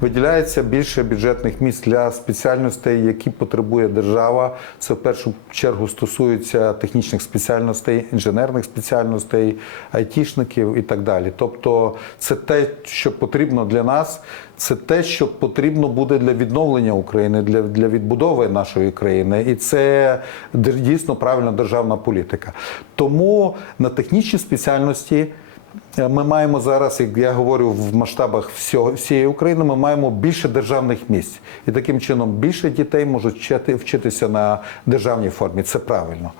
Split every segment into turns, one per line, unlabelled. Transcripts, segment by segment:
Виділяється більше бюджетних місць для спеціальностей, які потребує держава. Це в першу чергу стосується технічних спеціальностей, інженерних спеціальностей, айтішників і так далі. Тобто, це те, що потрібно для нас. Це те, що потрібно буде для відновлення України, для, для відбудови нашої країни, і це дійсно правильна державна політика. Тому на технічні спеціальності ми маємо зараз, як я говорю, в масштабах всього всієї України, ми маємо більше державних місць, і таким чином більше дітей можуть вчити, вчитися на державній формі. Це правильно.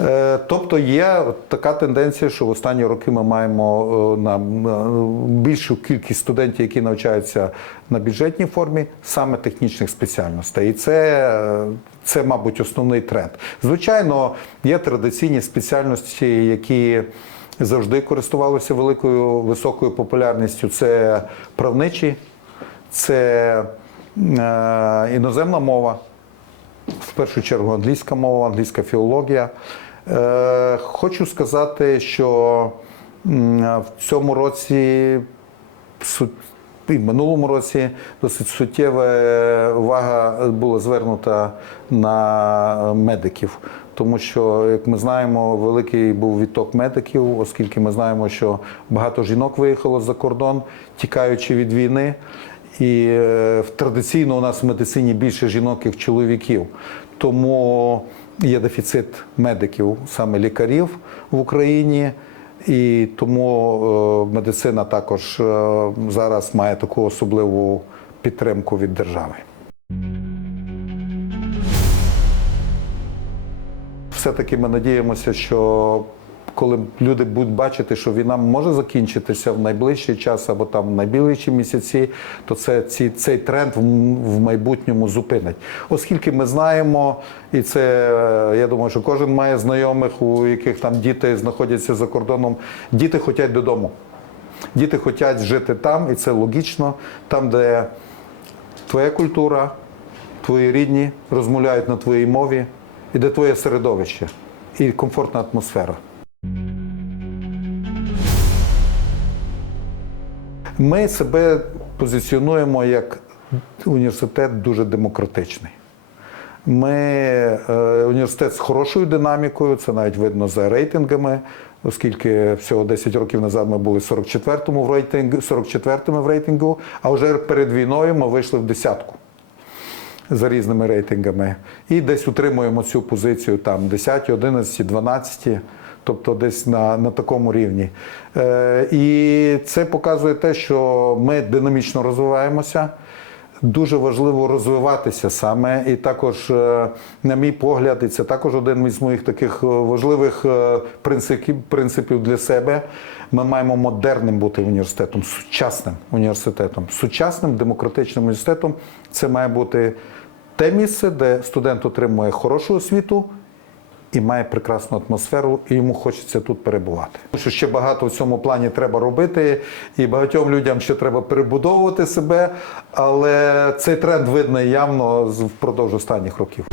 Е, Тобто є така тенденція, що в останні роки ми маємо е, на більшу кількість студентів, які навчаються на бюджетній формі, саме технічних спеціальностей. І це, е, це, мабуть, основний тренд. Звичайно, є традиційні спеціальності, які завжди користувалося великою високою популярністю. Це правничі, це е, іноземна мова, в першу чергу англійська мова, англійська філологія. Е, хочу сказати, що в цьому році і в минулому році досить суттєва увага була звернута на медиків. Тому що, як ми знаємо, великий був відток медиків, оскільки ми знаємо, що багато жінок виїхало за кордон, тікаючи від війни. І е, традиційно у нас в медицині більше жінок, як чоловіків. Тому є дефіцит медиків, саме лікарів в Україні. І тому е, медицина також е, зараз має таку особливу підтримку від держави. Все-таки ми надіємося, що коли люди будуть бачити, що війна може закінчитися в найближчий час або там в найближчі місяці, то це ці, цей тренд в, майбутньому зупинить. Оскільки ми знаємо, і це е, я думаю, що кожен має знайомих, у яких там діти знаходяться за кордоном, діти хочуть додому. Діти хочуть жити там, і це логічно, там, де твоя культура, твої рідні розмовляють на твоїй мові, і де твоє середовище, і комфортна атмосфера. Ми себе позиціонуємо як університет дуже демократичний. Ми е, університет з хорошою динамікою, це навіть видно за рейтингами, оскільки всього 10 років назад ми були 44-му в рейтингу, 44-ми в рейтингу, а вже перед війною ми вийшли в десятку за різними рейтингами. І десь утримуємо цю позицію там 10, 11, 12, тобто десь на, на такому рівні. Е, і це показує те, що ми динамічно розвиваємося. Дуже важливо розвиватися саме, і також, е, на мій погляд, і це також один із моїх таких е, важливих е, принципів, принципів для себе. Ми маємо модерним бути університетом, сучасним університетом, сучасним демократичним університетом. Це має бути те місце, де студент отримує хорошу освіту і має прекрасну атмосферу, і йому хочеться тут перебувати. Тому що ще багато в цьому плані треба робити, і багатьом людям ще треба перебудовувати себе, але цей тренд видно явно впродовж останніх років.